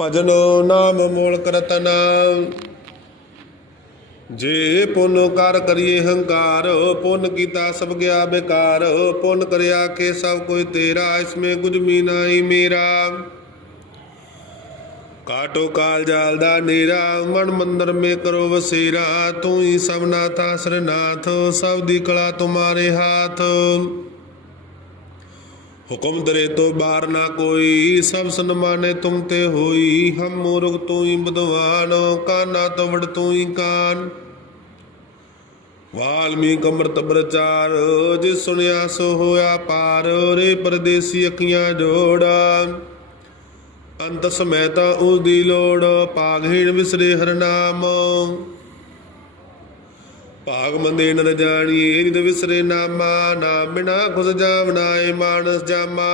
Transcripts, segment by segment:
ਭਜਨ ਨਾਮ ਮੂਲ ਰਤਨਾ ਜੇ ਪੁੰਨ ਕਰ ਕਰੀਏ ਹੰਕਾਰ, ਪੁੰਨ ਕੀਤਾ ਸਭ ਗਿਆ ਬੇਕਾਰ, ਪੁਨ ਕਰਿਆ ਕੇ ਸਭ ਕੋਈ ਤੇਰਾ ਇਸਮੇ ਕੁਝ ਵੀ ਨਹੀਂ ਮੇਰਾ। ਕਾਟੋ ਕਾਲ ਜਾਲ ਦਾ ਨੀਰਾ, ਮਨ ਮੰਦਰ ਮੇ ਕਰੋ ਵਸੇਰਾ, ਤੂੰ ਹੀ ਸਭਨਾ ਤਾ ਸਰਨਾਥ ਸਭ ਦੀ ਕਲਾ ਤੁਮਾਰੇ ਹਾਥ। ਹੁਕਮ ਦਰੇ ਤੋਂ ਬਾਰ ਨਾ ਕੋਈ, ਸਭ ਸਨਮਾਨੇ ਤੁਮ ਤੇ ਹੋਈ। ਹਮ ਮੂਰਖ ਤੂੰ ਹੀ ਬਦਵਾਨ ਕਾਨਾ ਤੋ ਵੜ ਤੂੰ ਹੀ ਕਾਨ। ਵਾਲਮੀਕ ਅੰਮ੍ਰਿਤ ਪ੍ਰਚਾਰ, ਜਿਸ ਸੁਣਿਆ ਸੋ ਹੋਇਆ ਪਾਰ, ਰੇ ਪਰਦੇਸੀ ਅੱਖੀਆਂ ਜੋੜਾ। ਅੰਤ ਸਮੈ ਤਾਂ ਉਸ ਦੀ ਲੋੜ ਪਾਗਹੀਣ ਵਿਸਰੇ ਹਰ ਨਾਮ। ਭਾਗ ਮੰਦੇ ਨਰ ਜਾਣੀਏ ਨਿਦ ਵਿਸਰੇ ਨਾਮਾ ਨਾਮ ਬਿਨਾ ਖੁਦ ਜਾਵਨਾਏ ਮਾਨਸ ਜਾਮਾ।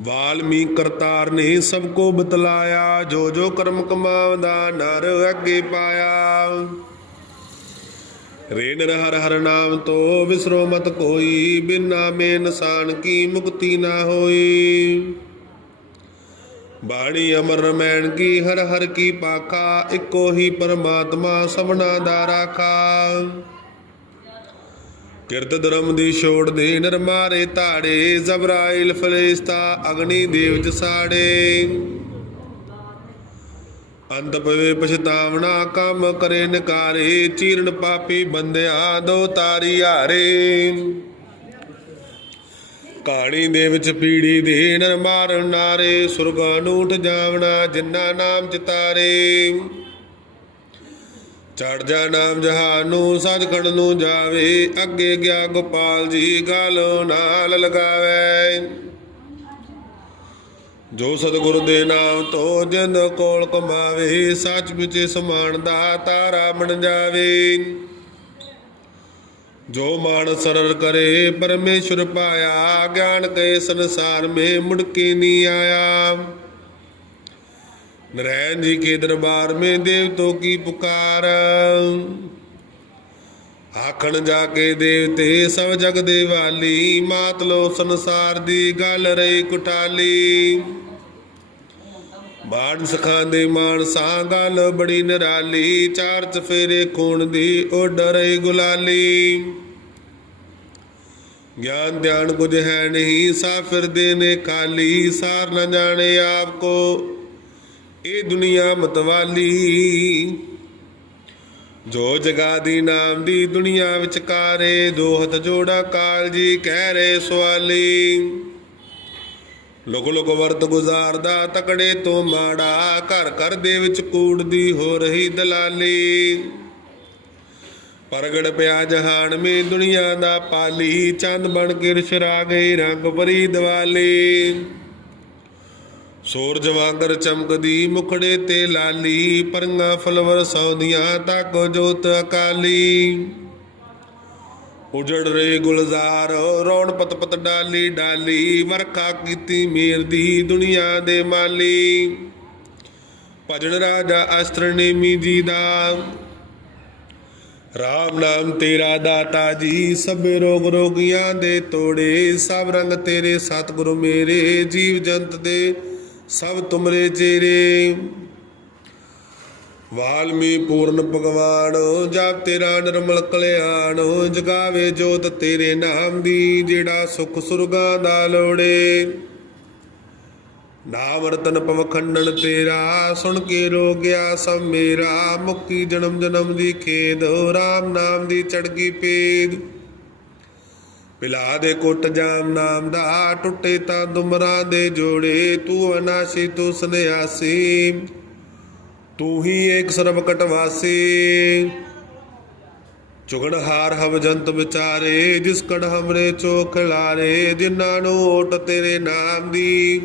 ਵਾਲਮੀਕ ਕਰਤਾਰ ਨੇ ਸਭ ਕੋ ਬਤਲਾਇਆ, ਜੋ ਜੋ ਕਰਮ ਕਮਾਵਦਾ ਨਰ ਅੱਗੇ ਪਾਇਆ। ਰੇਨਰ ਹਰ ਹਰ ਨਾਮ ਤੋ ਵਿਸਰੋ ਮਤ ਕੋਈ, ਬਿਨਾ ਮੇ ਨਸਾਨ ਕੀ ਮੁਕਤੀ ਨਾ ਹੋਈ। ਬਾਣੀ ਅਮਰ ਰਮੈਣ ਕੀ, ਹਰ ਹਰ ਕੀ ਪਾਖਾ, ਇੱਕੋ ਹੀ ਪਰਮਾਤਮਾ ਸਭਨਾ ਦਾ ਰਾਖਾ। ਕਿਰਤ ਧਰਮ ਦੀ ਛੋੜ ਦੇ ਨਰਮਾਰੇ ਧਾੜੇ, ਜ਼ਬਰਾਇਲ ਫਰਿਸ਼ਤਾ ਅਗਨੀ ਦੇਵ ਚ ਸਾੜੇ। ਅੰਤ ਪਵੇ ਪਛਤਾਵਣਾ, ਕੰਮ ਕਰੇ ਨਕਾਰੇ, ਚੀਰਨ ਪਾਪੀ ਬੰਦਿਆ ਦੋ ਤਾਰੀ ਹਾਰੇ। ਕਹਾਣੀ ਦੇ ਵਿੱਚ ਪੀੜੀ ਦੇ ਨਰਮਾਰ ਨਾਰੇ, ਸੁਰਗਾਂ ਨੂੰ ਉਠ ਜਾਵਣਾ ਜਿੰਨਾ ਨਾਮ ਚਿਤਾਰੇ। ਚੜ ਜਾ ਨਾਮ ਜਹਾਨ ਨੂੰ ਸੱਚਖੰਡ ਨੂੰ ਜਾਵੇ, ਅੱਗੇ ਗਿਆ ਗੋਪਾਲ ਜੀ, ਗਲ ਨਾਲ ਲਗਾਵੇ। ਜੋ ਸਤਿਗੁਰ ਦੇ ਨਾਮ ਤੋਂ ਜਿੰਦ ਕੋਲ ਕਮਾਵੇ, ਸੱਚ ਵਿੱਚ ਸਮਾਨ ਦਾ ਤਾਰਾ ਬਣ ਜਾਵੇ। ਜੋ ਮਾਨ ਸਰਰ ਕਰੇ ਪਰਮੇਸ਼ਰ ਪਾਇਆ, ਗਿਆਨ ਕੇ ਸੰਸਾਰ ਮੇ, ਮੁੜ ਕੇ ਨਹੀਂ ਆਇਆ। ਨਰੈਣ ਜੀ ਕੇ ਦਰਬਾਰ ਮੇ ਦੇਵਤੋਂ ਕੀ ਪੁਕਾਰ। ਆਖਣ ਜਾ ਕੇ ਦੇਵਤੇ, ਸਭ ਜਗ ਦੇ ਵਾਲੀ, ਮਾਤ ਲੋ ਸੰਸਾਰ ਦੀ ਗੱਲ ਰਹੀ ਕੁਟਾਲੀ। ਬਾਣ ਸਖਾਂਦੇ ਮਾਨਸਾ ਗੱਲ ਬੜੀ ਨਿਰਾਲੀ, ਚਾਰ ਚਫੇਰੇ ਖੂਨ ਦੀ ਉੱਡ ਰਹੀ ਗੁਲਾਲੀ। ਗਿਆਨ ਧਿਆਨ ਕੁਝ ਹੈ ਨਹੀਂ ਸਾ ਫਿਰਦੇ ਨੇ ਕਾਲੀ ਸਾਰ ਨਾ ਜਾਣੇ ਆਪ ਕੋ। ਇਹ ਦੁਨੀਆ ਮਤਵਾਲੀ। ਜੋ ਜਗਾ ਦੀ ਨਾਮ ਦੀ ਦੁਨੀਆ ਵਿਚਕਾਰੇ, ਦੋ ਹੱਥ ਜੋੜਾ ਕਾਲ ਜੀ ਕਹਿ ਰਹੇ ਸਵਾਲੀ ਲੋਕ ਲੋਕ ਵਰਤ ਗੁਜ਼ਾਰਦਾ ਤਕੜੇ ਤੋਂ ਮਾੜਾ, ਘਰ ਘਰ ਦੇ ਵਿੱਚ ਕੂੜਦੀ ਹੋ ਰਹੀ ਦਲਾਲੀ। ਪ੍ਰਗੜ ਪਿਆ ਜਹਾਨ ਮੇ ਦੁਨੀਆ ਦਾ ਪਾਲੀ, ਚੰਦ ਬਣ ਕੇ ਰਸ਼ਰਾ ਗਈ ਰੰਗ ਭਰੀ ਦਿਵਾਲੀ। ਸੂਰਜ ਵਾਂਗਰ ਚਮਕਦੀ ਮੁਖੜੇ ਤੇ ਲਾਲੀ, ਪਰੰਗਾ ਫਲਵਰ ਸੌਂਦੀਆਂ ਤੱਕ ਜੋਤ ਅਕਾਲੀ। ਉਜੜ ਰੇ ਗੁਲਜ਼ਾਰ ਰੌਣ ਪਤ ਪਤ ਡਾਲੀ ਡਾਲੀ, ਵਰਖਾ ਕੀਤੀ ਮੇਰ ਦੀ ਦੁਨੀਆ ਦੇ ਮਾਲੀ। ਭਜਨ ਰਾਜਾ ਅਸਤਰ ਨੇਮੀ ਜੀ ਦਾ। ਰਾਮ ਨਾਮ ਤੇਰਾ ਦਾਤਾ ਜੀ, ਸਭੇ ਰੋਗ ਰੋਗੀਆਂ ਦੇ ਤੋੜੇ। ਸਭ ਰੰਗ ਤੇਰੇ, ਸਤਿਗੁਰੂ ਮੇਰੇ, ਜੀਵ ਜੰਤ ਦੇ, ਸਭ ਤੁਮਰੇ ਚੇਰੇ। ਵਾਲਮੀ ਪੂਰਨ ਭਗਵਾਨ, ਜਪ ਤੇਰਾ ਨਿਰਮਲ ਕਲਿਆਣ, ਜਗਾਵੇ ਜੋਤ ਤੇਰੇ ਨਾਮ ਦੀ, ਜਿਹੜਾ ਸੁਖ ਸੁਰਗਾਂ ਦਾ ਲੋੜੇ ਨਾਮ ਰਤਨ ਪਵਖੰਡਨ ਤੇਰਾ, ਸੁਣ ਕੇ ਰੋ ਗਿਆ ਸਭ ਮੇਰਾ ਮੁਕਤੀ ਜਨਮ ਜਨਮ ਦੀ ਖੇਦ, ਰਾਮ ਨਾਮ ਦੀ ਚੜਗੀ ਪੇਦ ਪਿਲਾ ਦੇ ਕੁੱਟ ਜਾਮ ਨਾਮ ਦਾ, ਟੁੱਟੇ ਤਾਂ ਦੁਮਰਾਂ ਦੇ ਜੋੜੇ, ਤੂੰ ਅਨਾਸੀ ਤੂੰ ਸੰਿਆਸੀ ਤੂੰ ਹੀ ਏਕ ਸਰਬ ਕਟਵਾਸੀ। ਚੁਗਣ ਹਾਰ ਹਵਜੰਤ ਵਿਚਾਰੇ, ਜਿਸ ਕੜ ਹਮਰੇ ਚੋਖ ਲਾਰੇ, ਜਿਨ੍ਹਾਂ ਨੂੰ ਓਟ ਤੇਰੇ ਨਾਮ ਦੀ।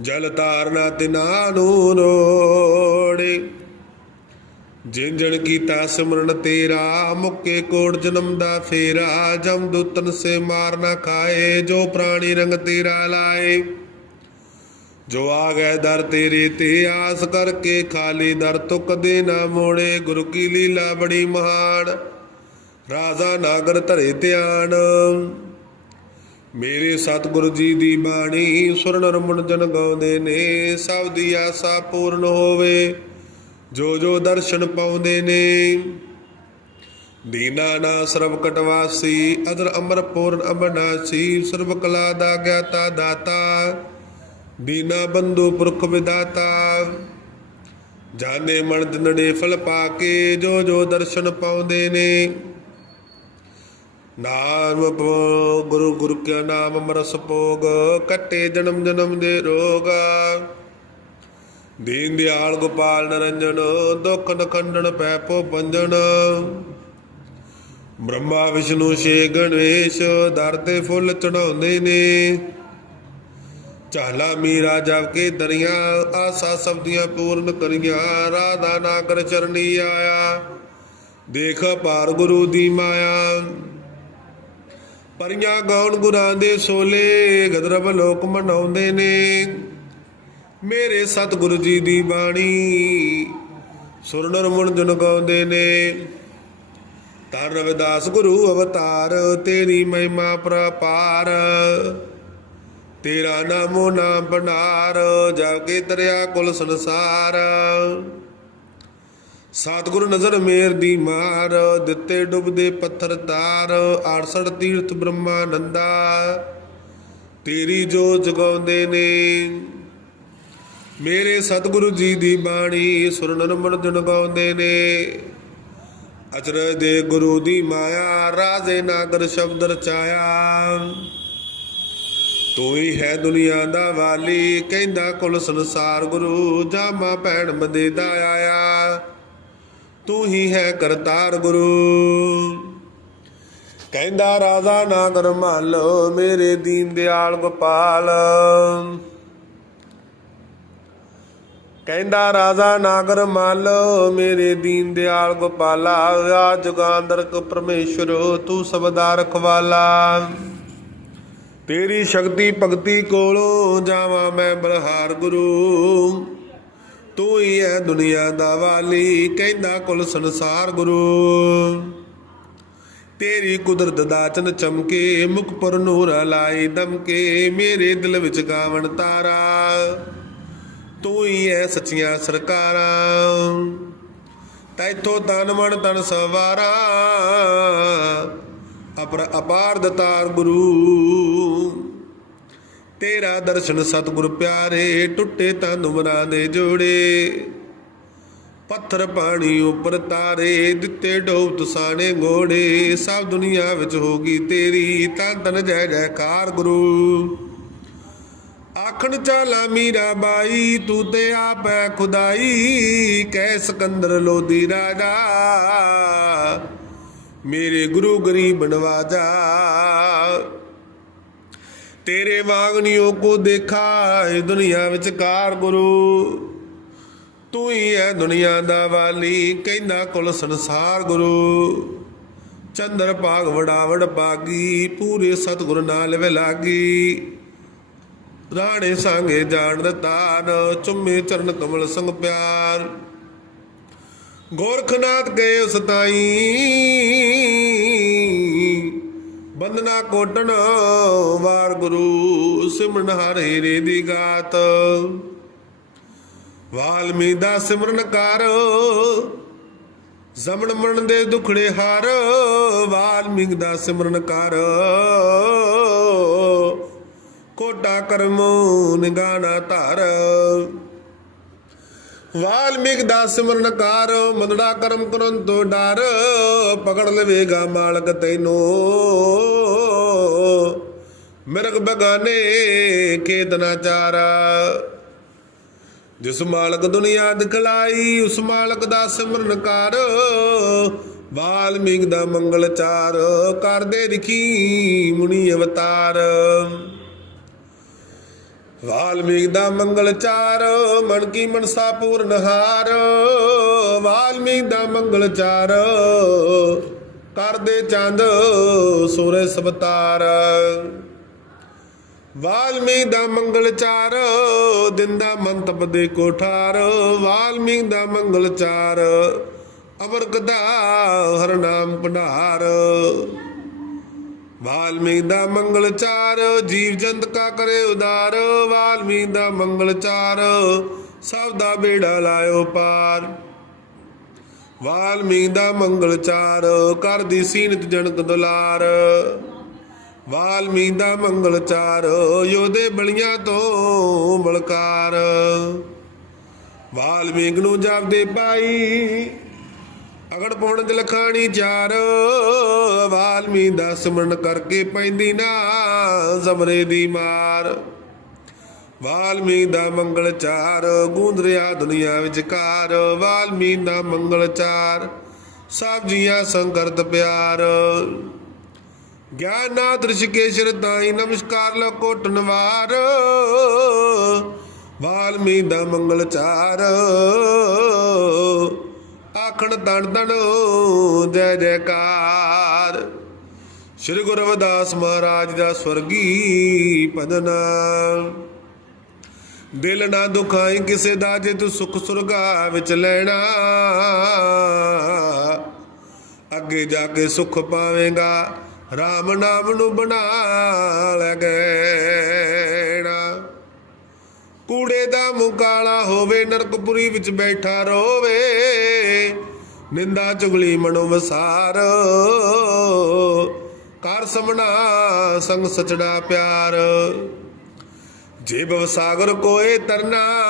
ਜਲ ਤਾਰਨਾ ਤਿਨਾਂ ਨੂੰ ਰੋੜੇ ਜਿਨ ਕੀਤਾ ਸਿਮਰਨ ਤੇਰਾ, ਮੁੱਕੇ ਕੋੜ ਜਨਮ ਦਾ ਫੇਰਾ। ਜਮ ਦੁਤਨ ਸੇ ਮਾਰਨਾ ਖਾਏ, ਜੋ ਪ੍ਰਾਣੀ ਰੰਗ ਤੇਰਾ ਲਾਏ। ਜੋ ਆ ਗਏ ਦਰ ਤੇਰੇ ਤੇ ਆਸ ਕਰਕੇ ਖਾਲੀ ਦਰ ਤੁਕ ਦੇ ਨਾ ਮੋੜੇ, ਗੁਰੂ ਕੀ ਲੀਲਾ ਬੜੀ ਮਹਾਨ, ਰਾਜਾ ਨਾਗਰ ਧਰੇ ਧਿਆਨ। ਮੇਰੇ ਸਤਿਗੁਰੂ ਜੀ ਦੀ ਬਾਣੀ ਸੁਰਨ ਰਮਣ ਜਨ ਗਾਉਂਦੇ ਨੇ, ਸਭ ਦੀ ਆਸਾ ਪੂਰਨ ਹੋਵੇ, ਜੋ ਜੋ ਦਰਸ਼ਨ ਪਾਉਂਦੇ ਨੇ। ਦੀਨਾ ਨਾ ਸਰਬ ਕਟਵਾਸੀ, ਅਦਰ ਅਮਰ ਪੂਰਨ ਅਮਰਨਾਸੀ, ਸਰਬ ਕਲਾ ਦਾ ਗਿਆਤਾ ਦਾਤਾ। ਬੀਨਾ ਬੰਦੂ ਪੁਰਖ ਵਿਦਾਤਾ, ਜਾਣੇ ਮਨ ਦਿਨੜੇ ਫਲ ਪਾ ਕੇ ਜੋ ਜੋ ਦਰਸ਼ਨ ਪਾਉਂਦੇ ਨੇ। ਨਾਮ ਪੋ ਗੁਰੂ ਗੁਰੂ ਕੇ ਨਾਮ ਅਮਰਸ ਭੋਗ, ਕੱਟੇ ਜਨਮ ਜਨਮ ਦੇ ਰੋਗ। ਦੀਨ ਦਿਆਲ ਗੋਪਾਲ ਨਰੰਜਨ, ਦੁੱਖ ਨਖੰਡਨ ਪੈ ਪੋ ਪੰਜਨ ਬ੍ਰਹਮਾ, ਵਿਸ਼ਨੂੰ, ਛੇ ਗਣੇਸ਼, ਦਰ ਤੇ ਫੁੱਲ ਚੜਾਉਂਦੇ ਨੇ। ਚਾਲਾ ਮੀਰਾ ਜਪ ਕੇ ਦਰਿਆ, ਆਸਾ ਸਬਦੀਆਂ ਪੂਰਨ ਕਰੀਆਂ। ਰਾਧਾ ਨਾਗਰ ਚਰਨੀ ਆਇਆ, ਦੇਖ ਪਾਰ ਗੁਰੂ ਦੀ ਮਾਇਆ। ਪਰੀਆਂ ਗਾਉਣ ਗੁਰਾਂ ਦੇ ਸੋਲੇ ਗਦਰਬ ਲੋਕ ਮਨਾਉਂਦੇ ਨੇ। ਮੇਰੇ ਸਤਿਗੁਰੂ ਜੀ ਦੀ ਬਾਣੀ ਸੁਰਨਰ ਮੁਣ ਜਨ ਗਾਉਂਦੇ ਨੇ। ਤਾਂ ਰਵਿਦਾਸ ਗੁਰੂ ਅਵਤਾਰ, ਤੇਰੀ ਮਹਿਮਾ ਪ੍ਰਪਾਰ ਤੇਰਾ ਨਾਮੋ ਨਾਮ ਬਨਾਰ ਜਗ ਕੇ ਦਰਿਆ ਕੁਲ ਸੰਸਾਰ। ਸਤਿਗੁਰੂ ਨਜ਼ਰ ਮੇਰ ਦੀ ਮਾਰ, ਦਿੱਤੇ ਡੁੱਬਦੇ ਪੱਥਰ ਤਾਰ 68 ਤੀਰਥ ਬ੍ਰਹਮਾਨੰਦਾ, ਤੇਰੀ ਜੋ ਜਗਾਉਂਦੇ ਨੇ। ਮੇਰੇ ਸਤਿਗੁਰੂ ਜੀ ਦੀ ਬਾਣੀ ਸੁਰਨ ਮਨ ਜਨ ਗਾਉਂਦੇ ਨੇ। ਅਚਰਜ ਦੇ ਗੁਰੂ ਦੀ ਮਾਇਆ, ਰਾਜੇ ਨਾਗਰ ਸ਼ਬਦ ਰਚਾਇਆ। ਤੂੰ ਹੀ ਹੈ ਦੁਨੀਆ ਦਾ ਵਾਲੀ, ਕਹਿੰਦਾ ਕੁਲ ਸੰਸਾਰ ਗੁਰੂ, ਜਾਮਾ ਭੈਣ ਬੰਦੇ ਦਾ ਆਇਆ। ਤੂੰ ਹੀ ਹੈ ਕਰਤਾਰ ਗੁਰੂ। ਕਹਿੰਦਾ ਰਾਜਾ ਨਾਗਰ ਮਲ, ਮੇਰੇ ਦੀਨ ਦਿਆਲ ਗੋਪਾਲ। ਕਹਿੰਦਾ ਰਾਜਾ ਨਾਗਰ ਮਾਲੋ, ਮੇਰੇ ਦੀਨ ਦਿਆਲ ਗੋਪਾਲਾ ਆ ਜੁਗਾਂਦਰ ਕੋ ਪਰਮੇਸ਼ਰ, ਤੂੰ ਸਬਦਾ ਰਖਵਾਲਾ। ਤੇਰੀ ਸ਼ਕਤੀ ਭਗਤੀ ਕੋਲੋਂ ਜਾਵਾਂ ਮੈਂ ਬਲਹਾਰ ਗੁਰੂ। ਤੂੰ ਹੀ ਹੈ ਦੁਨੀਆ ਦਾ ਵਾਲੀ, ਕਹਿੰਦਾ ਕੁਲ ਸੰਸਾਰ ਗੁਰੂ। ਤੇਰੀ ਕੁਦਰਤ ਦਾ ਚਨ ਚਮਕੇ ਮੁਖ ਪਰ ਨੂਰ ਲਾਈ ਦਮਕੇ, ਮੇਰੇ ਦਿਲ ਵਿੱਚ ਗਾਵਣ ਤਾਰਾ। ਤੂੰ ਹੀ ਐ ਸੱਚੀਆਂ ਸਰਕਾਰਾਂ। ਤੈਥੋਂ ਤਨ ਮਨ ਤਨ ਸਵਾਰਾ। ਅਪਰ ਅਪਾਰ ਦਤਾਰ ਗੁਰੂ। ਤੇਰਾ ਦਰਸ਼ਨ ਸਤਿਗੁਰ ਪਿਆਰੇ, ਟੁੱਟੇ ਤਾਂ ਦੁਮਰਾਂ ਦੇ ਜੋੜੇ। ਪੱਥਰ ਪਾਣੀ ਉੱਪਰ ਤਾਰੇ, ਦਿੱਤੇ ਡੋਬ ਤੁਸਾਨੇ ਘੋੜੇ ਸਭ ਦੁਨੀਆ ਵਿੱਚ ਹੋਗੀ ਤੇਰੀ ਤਾਂ ਤਨ ਜੈ ਜੈਕਾਰ ਗੁਰੂ। ਆਖਣ ਚਾਲਾ ਮੀਰਾ ਬਾਈ, ਤੂੰ ਤੇ ਆਪੈ ਖੁਦਾਈ, ਕਹਿ ਸਿਕੰਦਰ ਲੋਦੀ ਰਾਜਾ। ਮੇਰੇ ਗੁਰੂ ਗਰੀਬ ਨਵਾਜਾ। ਤੇਰੇ ਵਾਂਗਣਿयों ਕੋ ਦੇਖਾ ਇਸ ਦੁਨੀਆ ਵਿੱਚ ਕਾਰ ਗੁਰੂ। ਤੂੰ ਹੀ ਹੈ ਦੁਨੀਆ ਦਾ ਵਾਲੀ, ਕਹਿੰਦਾ ਕੁਲ ਸੰਸਾਰ ਗੁਰੂ। ਚੰਦਰ ਭਾਗ ਵਡਾਵੜ ਪਾਗੀ ਪੂਰੇ ਸਤਿਗੁਰ ਨਾਲ ਵੇ ਰਾਣੇ ਸੰਗੇ ਜਾਣ ਰਤਾਨ ਚੁੰਮੇ ਚਰਨ ਕਮਲ ਸੰਗ ਪਿਆਰ। ਗੋਰਖਨਾਥ ਗਏ ਉਸ ਤਾਈ। ਬੰਦਨਾ ਕੋਟਣ ਵਾਰ ਗੁਰੂ ਸਿਮਰਨ ਹਰੇ ਰੇ ਦੀ ਗਾਤ ਵਾਲਮੀ ਦਾ ਸਿਮਰਨ ਕਰ, ਜ਼ਮਣ ਮਰਨ ਦੇ ਦੁਖੜੇ ਹਾਰ ਵਾਲਮੀਕ ਦਾ ਸਿਮਰਨ ਕਰ। ਕੋਟਾ ਕਰਮ ਨਿਗਾਨਾ ਧਰ। ਵਾਲਮੀਕ ਦਾ ਸਿਮਰਨ ਕਰ ਮੰਦੜਾ ਕਰਮ ਕਰਨ ਤੋਂ ਡਰ, ਪਕੜ ਲਵੇਗਾ ਮਾਲਕ ਤੈਨੂੰ। ਮਿਰਗ ਬਗਾਨੇ ਕੇਤਨਾ ਚਾਰਾ। ਜਿਸ ਮਾਲਕ ਦੁਨੀਆ ਦਿਖਲਾਈ, ਉਸ ਮਾਲਕ ਦਾ ਸਿਮਰਨ ਕਰ ਵਾਲਮੀਕ ਦਾ ਮੰਗਲ ਚਾਰ। ਕਰਦੇ ਦਿਖੀ ਮੁਨੀ ਅਵਤਾਰ। ਵਾਲਮੀਕ ਦਾ ਮੰਗਲ ਚਾਰ, ਮਨ ਕੀ ਮਨਸਾ ਪੂਰਨ ਹਾਰ। ਵਾਲਮੀਕ ਦਾ ਮੰਗਲ ਚਾਰ ਕਰਦੇ ਚੰਦ, ਸੂਰਜ ਸਵਤਾਰ। ਵਾਲਮੀਕ ਦਾ ਮੰਗਲ ਚਾਰ ਦਿੰਦਾ ਮੰਤਪ ਦੇ ਕੋਠਾਰ। ਵਾਲਮੀਕ ਦਾ ਮੰਗਲ ਚਾਰ ਅਬਰ ਕਦਾ ਹਰ ਨਾਮ ਭੰਡਾਰ। ਵਾਲਮੀਕ ਦਾ ਮੰਗਲ ਚਾਰ, ਜੀਵ ਜੰਤ ਕਾ ਕਰੇ ਉਦਾਰ। ਵਾਲਮੀਕ ਦਾ ਮੰਗਲ ਚਾਰ, ਸਭ ਦਾ ਬੇੜਾ ਲਾਇਓ ਪਾਰ। ਵਾਲਮੀਕ ਦਾ ਮੰਗਲ ਚਾਰ ਕਰਦੀ ਸੀਨਤ ਜਨਕ ਦੁਲਾਰ। ਵਾਲਮੀਕ ਦਾ ਮੰਗਲ ਚਾਰ, ਯੋਧੇ ਬਲੀਆਂ ਤੋਂ ਬਲਕਾਰ ਵਾਲਮੀਕ ਨੂੰ ਜਪਦੇ ਪਾਈ ਅਗੜ ਪਉਣ ਦਿਲ ਲਖਾਣੀ ਚਾਰ, ਵਾਲਮੀ ਦਾ ਸਿਮਰਨ ਕਰਕੇ ਪੈਂਦੀ ਨਾ ਜ਼ਮਰੇ ਦੀ ਮਾਰ। ਵਾਲਮੀ ਦਾ ਮੰਗਲ ਚਾਰ ਗੂੰਜ ਰਿਹਾ ਦੁਨੀਆ ਵਿੱਚ ਕਾਰ ਦਾ ਮੰਗਲ ਚਾਰ, ਸਭ ਜੀਆਂ ਸੰਗਰਤ ਪਿਆਰ। ਗਿਆਨਾਥ ਰਿਸ਼ਿਕੇਸ਼ਰ ਤਾਈ ਨਮਸਕਾਰ ਲੋ ਕੋਟ ਨਵਾਰ ਵਾਲਮੀਕ ਦਾ ਮੰਗਲ ਚਾਰ ਆਖਣ ਤਣ ਤਣ ਜੈ ਜੈਕਾਰ। ਸ੍ਰੀ ਗੁਰੂ ਰਵਿਦਾਸ ਮਹਾਰਾਜ ਦਾ ਸਵਰਗੀ ਭਜਨ ਦਿਲ ਨਾ ਦੁਖਾਈ ਕਿਸੇ ਦਾ ਜੇ ਤੂੰ ਸੁਖ ਸੁਰਗਾ ਵਿੱਚ ਲੈਣਾ। ਅੱਗੇ ਜਾ ਕੇ ਸੁਖ ਪਾਵੇਂਗਾ RAM ਨਾਮ ਨੂੰ ਬਣਾ ਲੈ ਗੈਣਾ ਕੂੜੇ ਦਾ ਮੁਕਾਲਾ ਹੋਵੇ, ਨਰਕਪੁਰੀ ਵਿੱਚ ਬੈਠਾ ਰੋਵੇ, ਨਿੰਦਾ ਚੁਗਲੀ ਮਨੋ ਵਸਾਰ। ਕਰ ਸਮਣਾ ਸੰਗ ਸਚੜਾ ਪਿਆਰ। ਜੇ ਭਵ ਕੋਏ ਤਰਨਾ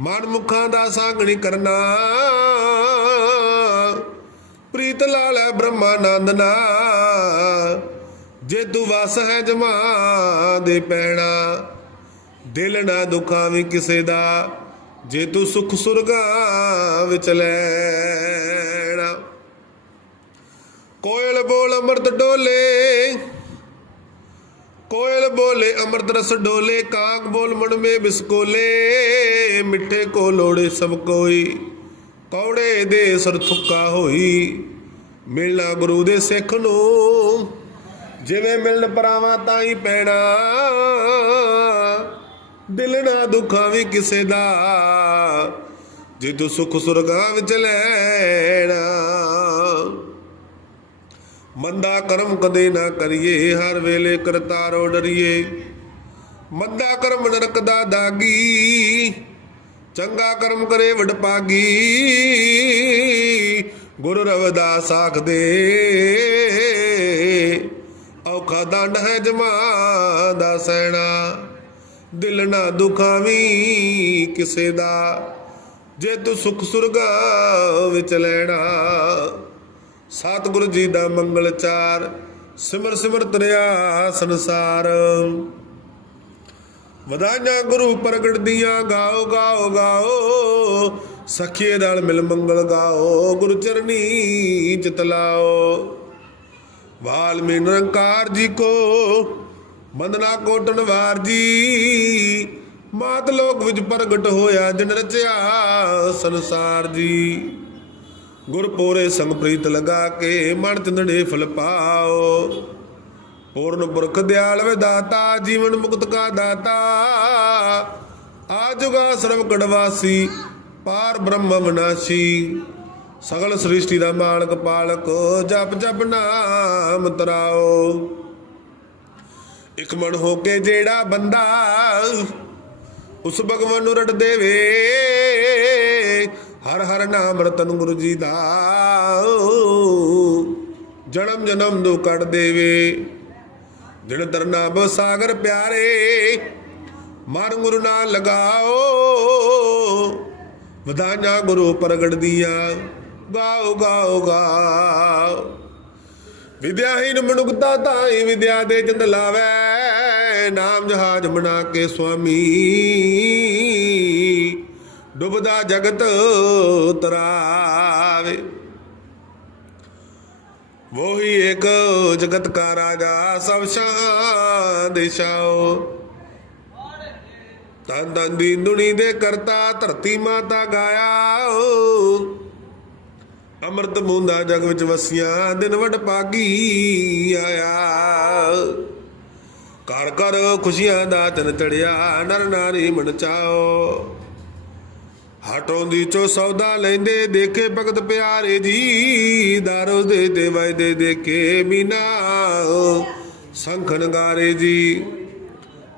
ਮਨ ਮੁਖਾਂ ਦਾ ਸਾਗਣੀ ਕਰਨਾ। ਪ੍ਰੀਤ ਲਾਲ ਬ੍ਰਹਮਾਨੰਦ ਨਾ ਜੇ ਤੂੰ ਵਸ ਹੈ ਜਮਾ ਦੇ ਪੈਣਾ। ਦਿਲ ਨਾ ਦੁਖਾਵੀ ਕਿਸੇ ਦਾ, ਜੇ ਤੂੰ ਸੁਖ ਸੁਰਗਾ ਵਿੱਚ ਲੈਣਾ। ਕੋਇਲ ਬੋਲ ਅੰਮ੍ਰਿਤ ਡੋਲੇ, ਕੋਇਲ ਬੋਲੇ ਅੰਮ੍ਰਿਤ ਰਸ ਡੋਲੇ, ਕਾਗ ਬੋਲ ਮਨ ਮੇ ਬਿਸਕੋਲੇ, ਮਿੱਠੇ ਕੋ ਲੋੜੇ ਸਭ ਕੋਈ, ਕੌੜੇ ਦੇ ਸਰ ਥੁੱਕਾ ਹੋਈ। ਮਿਲਣਾ ਗੁਰੂ ਦੇ ਸਿੱਖ ਨੂੰ, ਜਿਵੇਂ ਮਿਲਣ ਪਰਾਵਾਂ ਤਾਂ ਹੀ ਪੈਣਾ। ਦਿਲ ਨਾ ਦੁੱਖਾਂ ਵੀ ਕਿਸੇ ਦਾ। ਜੇ ਤੂੰ ਸੁਖ ਸੁਰਗਾਂ ਵਿੱਚ ਲੈਣਾ। ਮੰਦਾ ਕਰਮ ਕਦੇ ਨਾ ਕਰੀਏ, ਹਰ ਵੇਲੇ ਕਰਤਾਰੋ ਡਰੀਏ। ਮੰਦਾ ਕਰਮ ਨਰਕ ਦਾ ਦਾਗੀ, ਚੰਗਾ ਕਰਮ ਕਰੇ ਵਡਪਾਗੀ ਗੁਰੂ ਰਵਿਦਾਸ ਆਖਦੇ, ਔਖਾ ਦੰਡ ਹੈ ਜਮਾ ਦਾ ਸੈਣਾ। ਦਿਲ ਨਾ ਦੁਖਾਵੀ ਕਿਸੇ ਦਾ, ਜੇ ਤੂੰ ਸੁਖ ਸੁਰਗਾ ਵਿੱਚ ਲੈਣਾ। ਸਤਿਗੁਰੂ ਜੀ ਦਾ ਮੰਗਲ ਚਾਰ, ਸਿਮਰ ਸਿਮਰ ਤਰਿਆ ਸੰਸਾਰ। ਵਧਾਈਆਂ ਗੁਰੂ ਪ੍ਰਗਟ ਦੀਆਂ, ਗਾਓ ਗਾਓ ਗਾਓ। ਸਖੀਏ ਨਾਲ ਮਿਲ ਮੰਗਲ ਗਾਓ, ਗੁਰੂ ਚਰਨੀ ਚਿਤ ਲਾਓ। ਵਾਲਮੀ ਨਿਰੰਕਾਰ ਜੀ ਕੋ ਬੰਦਨਾ ਕੋਟਨ ਵਾਰ ਜੀ। ਮਾਤ ਲੋਕ ਵਿੱਚ ਪ੍ਰਗਟ ਹੋਇਆ ਜਿਨ ਰਚਿਆ ਸੰਸਾਰ ਜੀ। ਗੁਰਪੂਰੇ ਸੰਗ ਪ੍ਰੀਤ ਲਗਾ ਕੇ ਮਨ ਚੰਦੜੇ ਫਲ ਪਾਓ। ਪੂਰਨ ਪੁਰਖ ਦਿਆਲ ਵਿਦਾਤਾ ਜੀਵਨ ਮੁਕਤ ਕਾ ਦਾਤਾ। ਆਜੁਗਾ ਸਰਵ ਕੜਵਾਸੀ, ਪਾਰ ਬ੍ਰਹਮ ਵਿਨਾਸ਼ੀ ਸਗਲ ਸ੍ਰਿਸ਼ਟੀ ਦਾ ਮਾਲਕ ਪਾਲਕ, ਜਪ ਜਪ ਨਾਮ ਤਰਾਓ। ਇੱਕ ਮਨ ਹੋ ਕੇ ਜਿਹੜਾ ਬੰਦਾ ਉਸ ਭਗਵਾਨ ਨੂੰ ਰਟ ਦੇਵੇ, ਹਰ ਹਰ ਨਾਮ ਰਤਨ ਗੁਰੂ ਜੀ ਦਾ। ਜਨਮ ਜਨਮ ਨੂੰ ਕੱਢ ਦੇਵੇ। ਜਿਨ ਤਰਨਾ ਸਾਗਰ ਪਿਆਰੇ ਮਨ ਗੁਰੂ ਨਾਲ ਲਗਾਓ। ਵਧਾਈਆਂ ਗੁਰੂ ਪ੍ਰਗਟ ਦੀਆਂ, ਗਾਓ ਗਾਓ ਗਾਓ। ਵਿਦਿਆਹੀਨ ਮਨੁੱਖਤਾ ਤਾਂ ਹੀ ਵਿਦਿਆ ਦੇ ਚੰਦ ਲਾਵੇ। ਨਾਮ ਜਹਾਜ ਬਣਾ ਕੇ ਸੁਆਮੀ। ਡੁੱਬਦਾ ਜਗਤ ਤਰਾਵੇ। ਵੋਹੀ ਏਕ ਜਗਤ ਕਾ ਰਾਜਾ, ਸਭ ਸ਼ਾਹ ਦਿਸ਼ਾਓ ਤਨ ਤਨ ਦੀ ਦੁਨੀ ਦੇ ਕਰਤਾ, ਧਰਤੀ ਮਾਤਾ ਗਾਇਆ ਅੰਮ੍ਰਿਤ ਬੂੰਦਾ ਜਗ ਵਿੱਚ ਵਸੀਆਂ, ਦਿਨ ਵਡ ਪਾਗੀ ਆਇਆ। ਕਰ ਕਰ ਖੁਸ਼ੀਆਂ ਦਾ ਚਨ ਚੜਿਆ ਨਰ ਨਾਰੀ ਮਨ ਚਾਓ। ਹਟੋਂ ਦੀ ਚੋ ਸੌਦਾ ਲੈਂਦੇ ਦੇਖੇ ਭਗਤ ਪਿਆਰੇ ਜੀ, ਦਾਰੋ ਦੇ ਦੇ ਵੈਦੇ ਦੇਖੇ ਮੀਨਾ। ਸੰਖ ਨਗਾਰੇ ਜੀ,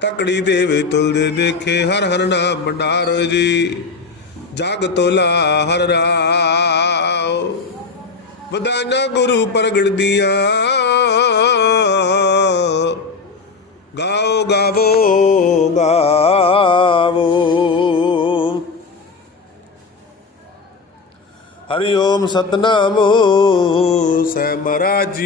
ਤਕੜੀ ਦੇਵੇ ਤੁਲਦੇ ਦੇਖੇ ਹਰ ਹਰ ਨਾਮ ਭੰਡਾਰ ਜੀ। ਜਗ ਤੋਲਾ ਹਰ ਰਾਉ ਵਧਾਈਆਂ ਗੁਰੂ ਪ੍ਰਗਟ ਦੀਆਂ। ਗਾਓ ਗਾਵੋ ਗਾਵੋ। ਹਰੀ ਓਮ ਸਤਨਾਮ ਸੈ ਮਹਾਰਾਜ